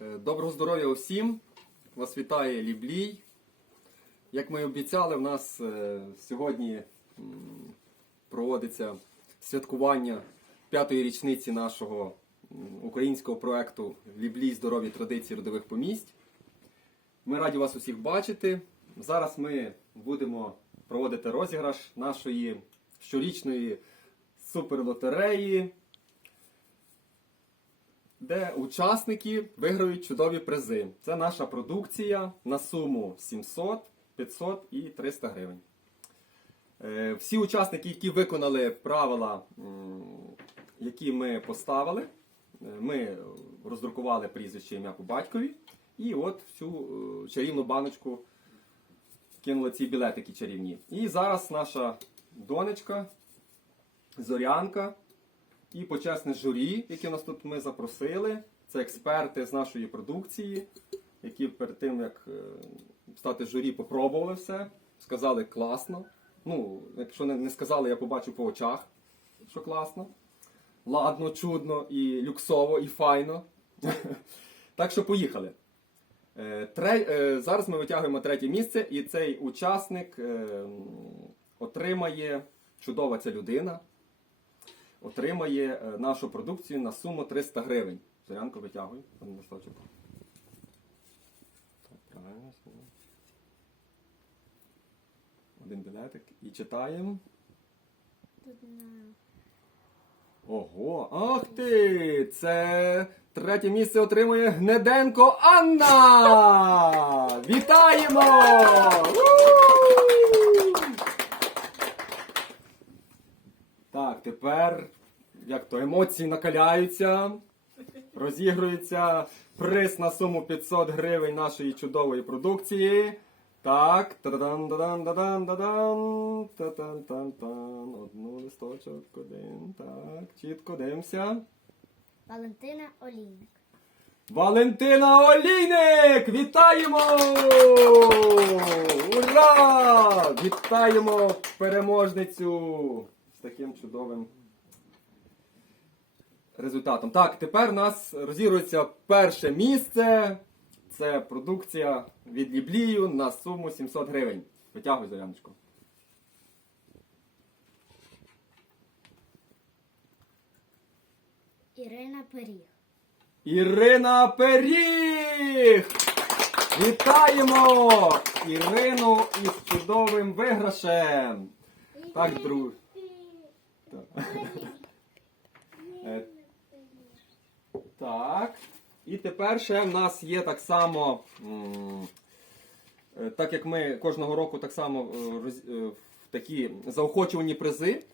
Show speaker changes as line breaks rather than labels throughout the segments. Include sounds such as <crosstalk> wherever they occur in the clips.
Е, Доброго здоров'я усім! Вас вітає Ліблій. Як ми і обіцяли, в нас е, сьогодні проводиться святкування п'ятої річниці нашого українського проекту Ліблій здорові традиції родових помість. Ми раді вас усіх бачити. Зараз ми будемо проводити розіграш нашої щорічної суперлотереї де учасники виграють чудові призи. Це наша продукція на суму 700, 500 і 300 гривень. Е, Всі учасники, які виконали правила, які ми поставили, е, ми роздрукували прізвище ім'я по батькові, і от всю е, чарівну баночку кинули ці білетики чарівні. І зараз наша донечка, Зорянка, і почесне журі, яке нас тут ми запросили. Це експерти з нашої продукції, які перед тим, як е, стати журі, попробували все, сказали класно. Ну, якщо не, сказали, я побачу по очах, що класно. Ладно, чудно, і люксово, і файно. <laughs> Так що поїхали. Е, е, Зараз ми витягуємо третє місце, і цей учасник отримає чудова ця людина отримає е, нашу продукцію на суму 300 гривень. Зорянко витягуй, один листочок. Так, правильно. Один білетик. І читаємо. Ого! Ах ти! Це третє місце отримує Гнеденко Анна! <laughs> Вітаємо! У! Так, тепер, як то емоції накаляються, розігрується приз на суму 500 гривень нашої чудової продукції. Так, та-дан да-дан та-тан тан тан Одну листочок, один. Так, чітко дивимося.
Валентина Олійник.
Валентина Олійник! Вітаємо! Ура! Вітаємо переможницю з таким чудовим результатом. Так, тепер у нас розігрується перше місце. Це продукція від Ліблію на суму 700 гривень. Витягуй, Зоряночку.
Ірина Пиріг.
Ірина Періг! Вітаємо Ірину із чудовим виграшем! Так, друг. Так. Так. І тепер ще в нас є так само, е, так як ми кожного року так само е, е, в такі заохочувані призи.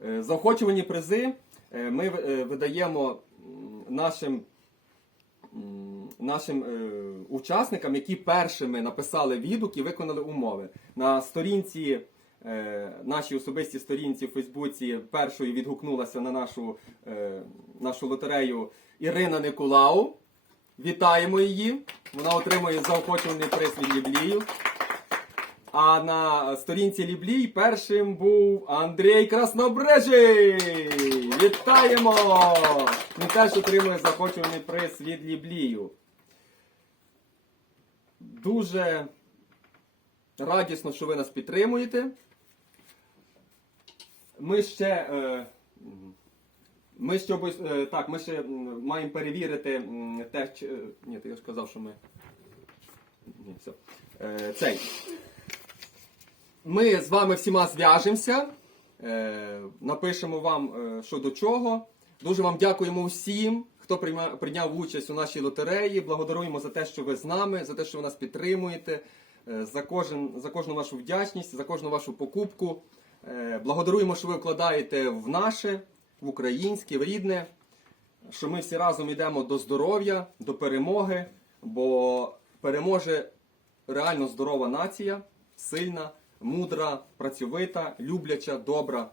Заохочувані призи ми видаємо нашим нашим е, учасникам, які першими написали відгук і виконали умови. На сторінці, е, нашій особистій сторінці в Фейсбуці першою відгукнулася на нашу, е, нашу лотерею Ірина Николау. Вітаємо її. Вона отримує заохочуваний приз від Ліблію. А на сторінці Ліблій першим був Андрій Краснобрежий. Вітаємо! Він теж отримує захочуваний приз від Ліблію. Дуже радісно, що ви нас підтримуєте. Ми ще. Е, ми ще, е, так, ми ще маємо перевірити те, чи, е, ні, то я ж казав, що ми. Ні, все. Цей. Ми з вами всіма зв'яжемося, напишемо вам, що до чого. Дуже вам дякуємо всім, хто прийняв участь у нашій лотереї. Благодаруємо за те, що ви з нами, за те, що ви нас підтримуєте, е, за, кожен, за кожну вашу вдячність, за кожну вашу покупку. Е, Благодаруємо, що ви вкладаєте в наше, в українське, в рідне, що ми всі разом йдемо до здоров'я, до перемоги, бо переможе реально здорова нація, сильна, мудра, працьовита, любляча, добра.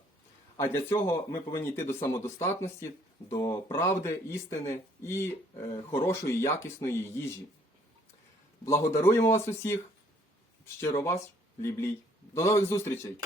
А для цього ми повинні йти до самодостатності, до правди, істини і е, хорошої, якісної їжі. Благодаруємо вас усіх. Щиро вас, ліблій. До нових зустрічей!